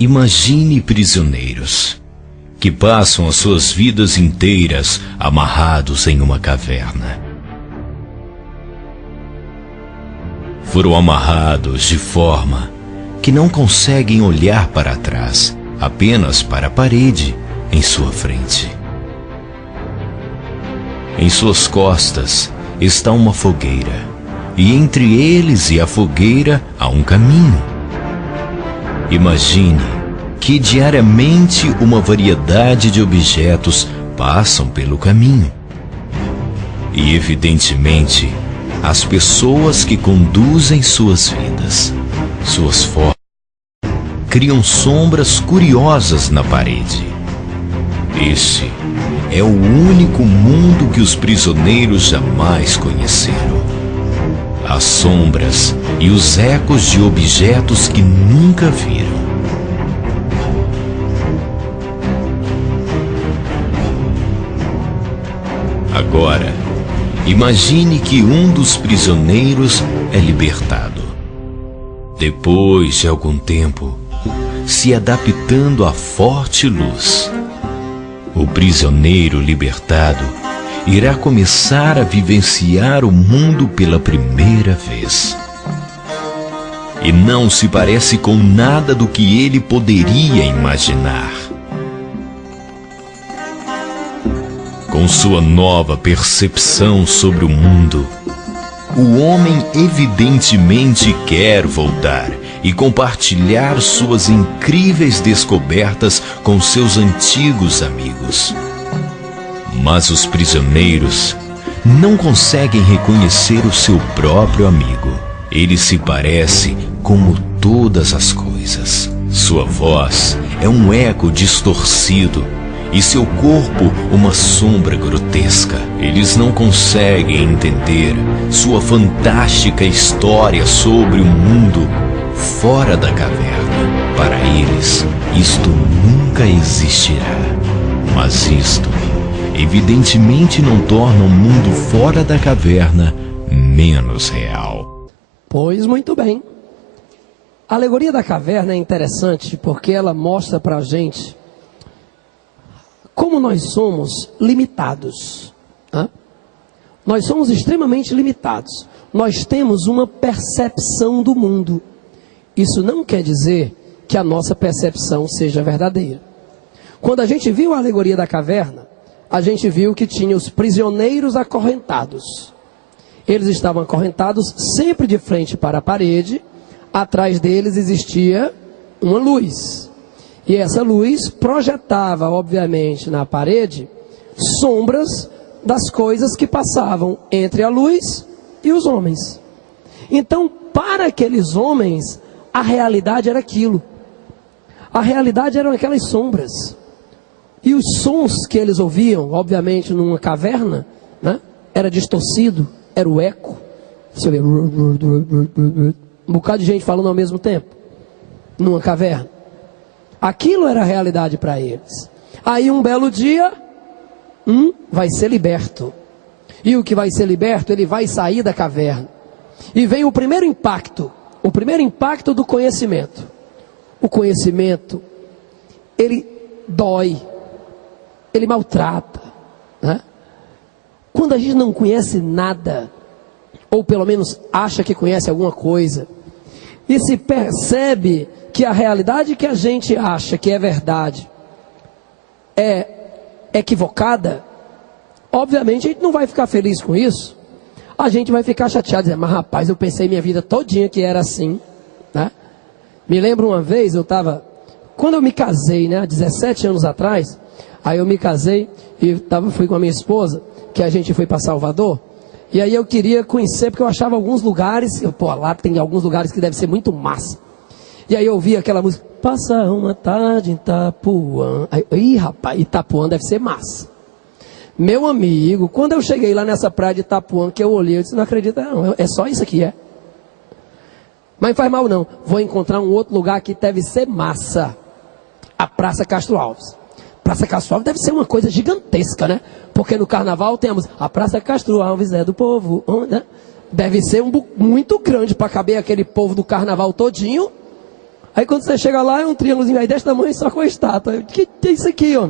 Imagine prisioneiros que passam as suas vidas inteiras amarrados em uma caverna. Foram amarrados de forma que não conseguem olhar para trás, apenas para a parede em sua frente. Em suas costas está uma fogueira, e entre eles e a fogueira há um caminho. Imagine que diariamente uma variedade de objetos passam pelo caminho. E evidentemente, as pessoas que conduzem suas vidas, suas formas, criam sombras curiosas na parede. Este é o único mundo que os prisioneiros jamais conheceram. As sombras e os ecos de objetos que nunca viram. Agora, imagine que um dos prisioneiros é libertado. Depois de algum tempo, se adaptando à forte luz, o prisioneiro libertado irá começar a vivenciar o mundo pela primeira vez. E não se parece com nada do que ele poderia imaginar. Com sua nova percepção sobre o mundo, o homem evidentemente quer voltar e compartilhar suas incríveis descobertas com seus antigos amigos. Mas os prisioneiros não conseguem reconhecer o seu próprio amigo. Ele se parece como todas as coisas. Sua voz é um eco distorcido e seu corpo uma sombra grotesca. Eles não conseguem entender sua fantástica história sobre o mundo fora da caverna. Para eles, isto nunca existirá. Mas isto evidentemente não torna o mundo fora da caverna menos real. Pois muito bem. A alegoria da caverna é interessante porque ela mostra para a gente como nós somos limitados. Nós somos extremamente limitados. Nós temos uma percepção do mundo. Isso não quer dizer que a nossa percepção seja verdadeira. Quando a gente viu a alegoria da caverna, a gente viu que tinha os prisioneiros acorrentados. Eles estavam acorrentados sempre de frente para a parede. Atrás deles existia uma luz. E essa luz projetava, obviamente, na parede, sombras das coisas que passavam entre a luz e os homens. Então, para aqueles homens, a realidade era aquilo. A realidade eram aquelas sombras. E os sons que eles ouviam, obviamente, numa caverna, né, era distorcido, era o eco. Você vê, um bocado de gente falando ao mesmo tempo, numa caverna. Aquilo era a realidade para eles. Aí um belo dia, vai ser liberto. E o que vai ser liberto, ele vai sair da caverna. E vem o primeiro impacto do conhecimento. O conhecimento, ele dói, ele maltrata, né? Quando a gente não conhece nada, ou pelo menos acha que conhece alguma coisa, e se percebe que a realidade que a gente acha que é verdade é equivocada, obviamente a gente não vai ficar feliz com isso. A gente vai ficar chateado, dizer, mas rapaz, eu pensei minha vida todinha que era assim, né? Me lembro uma vez, quando eu me casei, né, há 17 anos atrás, aí eu me casei e fui com a minha esposa, que a gente foi para Salvador, e aí eu queria conhecer, porque eu achava alguns lugares, lá tem alguns lugares que deve ser muito massa. E aí eu ouvi aquela música, passa uma tarde em Itapuã. Aí, rapaz, Itapuã deve ser massa. Meu amigo, quando eu cheguei lá nessa praia de Itapuã, que eu olhei, eu disse, não acredita não, é só isso aqui, é. Mas não faz mal não, vou encontrar um outro lugar que deve ser massa. A Praça Castro Alves. Praça Castro Alves deve ser uma coisa gigantesca, né? Porque no carnaval temos a Praça Castro Alves é do povo, né? Deve ser muito grande para caber aquele povo do carnaval todinho. Aí quando você chega lá, é um triângulozinho aí desse tamanho, só com a estátua. Que é isso aqui, ó?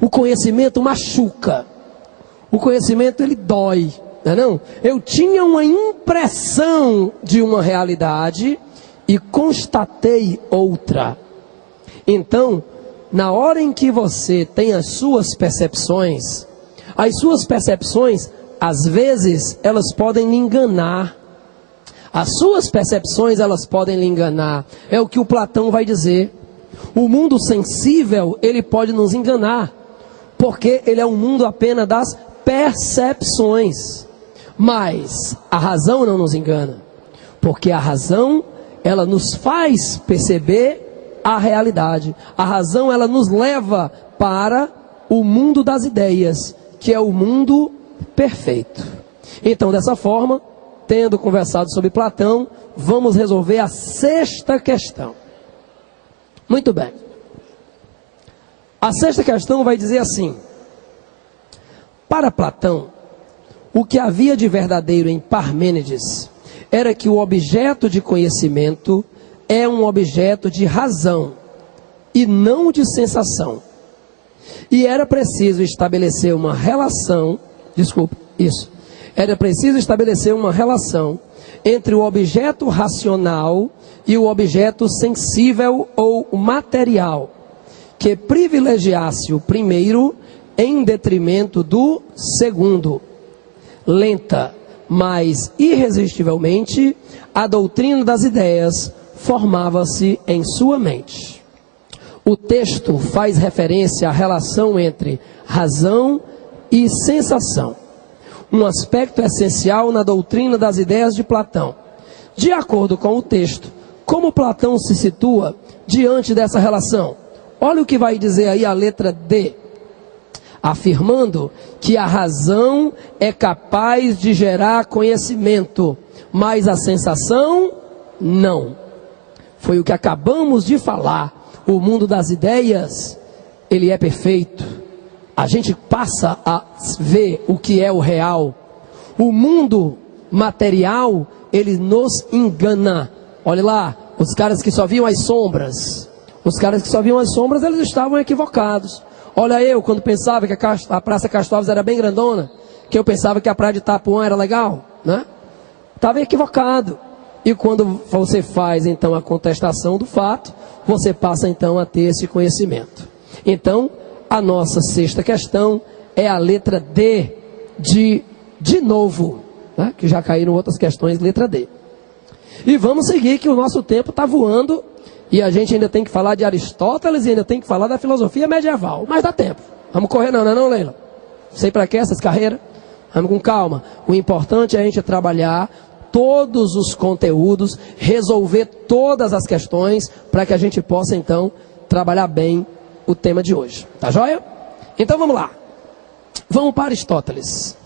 O conhecimento machuca. O conhecimento, ele dói, não é não? Eu tinha uma impressão de uma realidade e constatei outra. Então, na hora em que você tem as suas percepções, às vezes, elas podem lhe enganar. As suas percepções, elas podem lhe enganar. É o que o Platão vai dizer. O mundo sensível, ele pode nos enganar, porque ele é um mundo apenas das percepções. Mas a razão não nos engana, porque a razão, ela nos faz perceber a realidade. A razão, ela nos leva para o mundo das ideias, que é o mundo perfeito. Então, dessa forma, tendo conversado sobre Platão, vamos resolver a sexta questão. Muito bem. A sexta questão vai dizer assim: para Platão, o que havia de verdadeiro em Parmênides era que o objeto de conhecimento é um objeto de razão e não de sensação. E era preciso estabelecer uma relação, era preciso estabelecer uma relação entre o objeto racional e o objeto sensível ou material, que privilegiasse o primeiro em detrimento do segundo. Lenta, mas irresistivelmente, a doutrina das ideias formava-se em sua mente. O texto faz referência à relação entre razão e sensação, um aspecto essencial na doutrina das ideias de Platão. De acordo com o texto, como Platão se situa diante dessa relação? Olha o que vai dizer aí a letra D. Afirmando que a razão é capaz de gerar conhecimento, mas a sensação não. Foi o que acabamos de falar. O mundo das ideias, ele é perfeito. A gente passa a ver o que é o real. O mundo material, ele nos engana. Olha lá, os caras que só viam as sombras. Os caras que só viam as sombras, eles estavam equivocados. Olha eu, quando pensava que a Praça Castro Alves era bem grandona, que eu pensava que a Praia de Itapuã era legal, né? Estava equivocado. E quando você faz, então, a contestação do fato, você passa, então, a ter esse conhecimento. Então, a nossa sexta questão é a letra D de novo, né? Que já caíram outras questões, letra D. E vamos seguir, que o nosso tempo está voando, e a gente ainda tem que falar de Aristóteles e ainda tem que falar da filosofia medieval. Mas dá tempo. Vamos correr não, não, Leila? Sei para que essas carreiras? Vamos com calma. O importante é a gente trabalhar todos os conteúdos, resolver todas as questões, para que a gente possa, então, trabalhar bem o tema de hoje. Tá joia? Então vamos lá. Vamos para Aristóteles.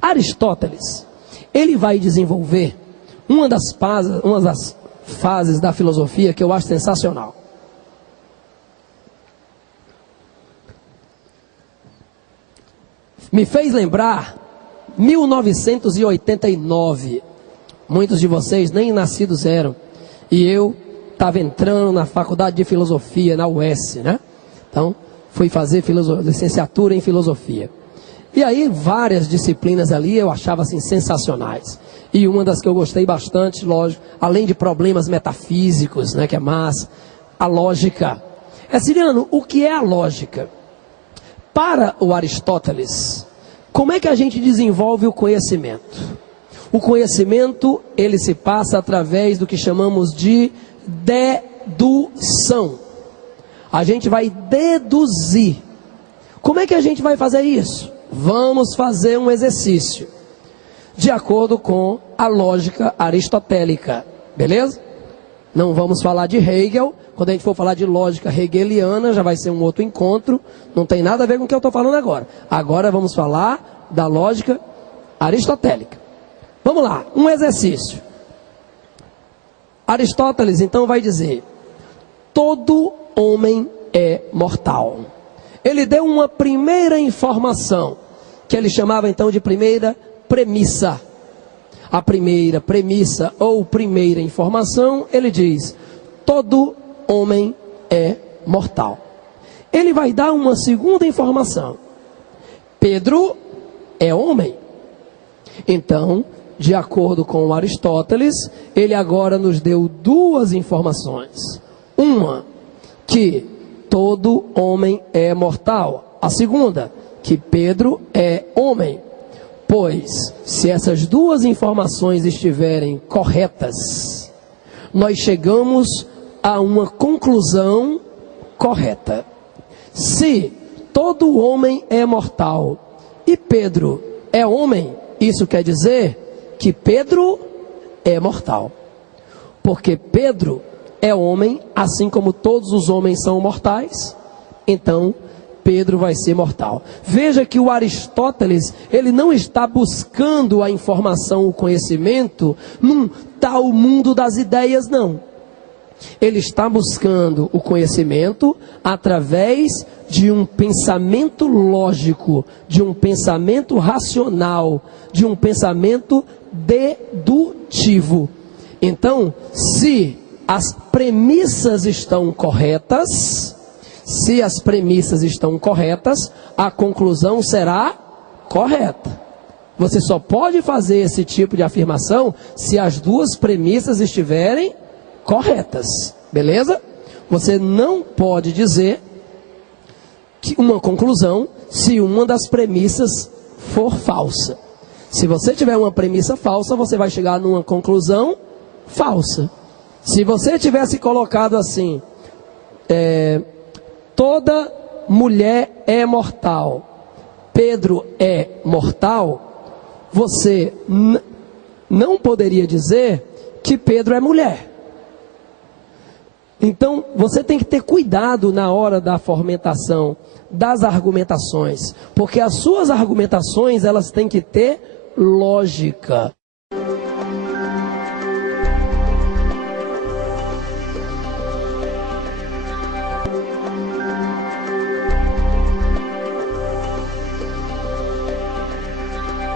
Aristóteles, ele vai desenvolver uma das fases da filosofia que eu acho sensacional. Me fez lembrar 1989. Muitos de vocês nem nascidos eram. E eu estava entrando na faculdade de filosofia, na UES, né? Então, fui fazer licenciatura em filosofia. E aí, várias disciplinas ali eu achava assim sensacionais. E uma das que eu gostei bastante, lógico, além de problemas metafísicos, né, que é massa, a lógica. Ciriano, o que é a lógica? Para o Aristóteles, como é que a gente desenvolve o conhecimento? O conhecimento, ele se passa através do que chamamos de dedução. A gente vai deduzir. Como é que a gente vai fazer isso? Vamos fazer um exercício de acordo com a lógica aristotélica, beleza? Não vamos falar de Hegel. Quando a gente for falar de lógica hegeliana, já vai ser um outro encontro. Não tem nada a ver com o que eu estou falando agora. Agora vamos falar da lógica aristotélica. Vamos lá, um exercício. Aristóteles então vai dizer: todo homem é mortal. Ele deu uma primeira informação, que ele chamava então de primeira premissa. A primeira premissa ou primeira informação, ele diz: todo homem é mortal. Ele vai dar uma segunda informação. Pedro é homem. Então, de acordo com Aristóteles, ele agora nos deu duas informações. Uma, que todo homem é mortal. A segunda, que Pedro é homem. Pois, se essas duas informações estiverem corretas, nós chegamos a uma conclusão correta. Se todo homem é mortal e Pedro é homem, isso quer dizer que Pedro é mortal. Porque Pedro é homem, assim como todos os homens são mortais, então Pedro vai ser mortal. Veja que o Aristóteles, ele não está buscando a informação, o conhecimento, num tal mundo das ideias, não. Ele está buscando o conhecimento através de um pensamento lógico, de um pensamento racional, de um pensamento dedutivo. Então, se as premissas estão corretas, a conclusão será correta. Você só pode fazer esse tipo de afirmação se as duas premissas estiverem corretas, beleza? Você não pode dizer que uma conclusão se uma das premissas for falsa. Se você tiver uma premissa falsa, você vai chegar numa conclusão falsa. Se você tivesse colocado assim, toda mulher é mortal, Pedro é mortal, você não poderia dizer que Pedro é mulher. Então, você tem que ter cuidado na hora da formentação das argumentações, porque as suas argumentações, elas têm que ter lógica.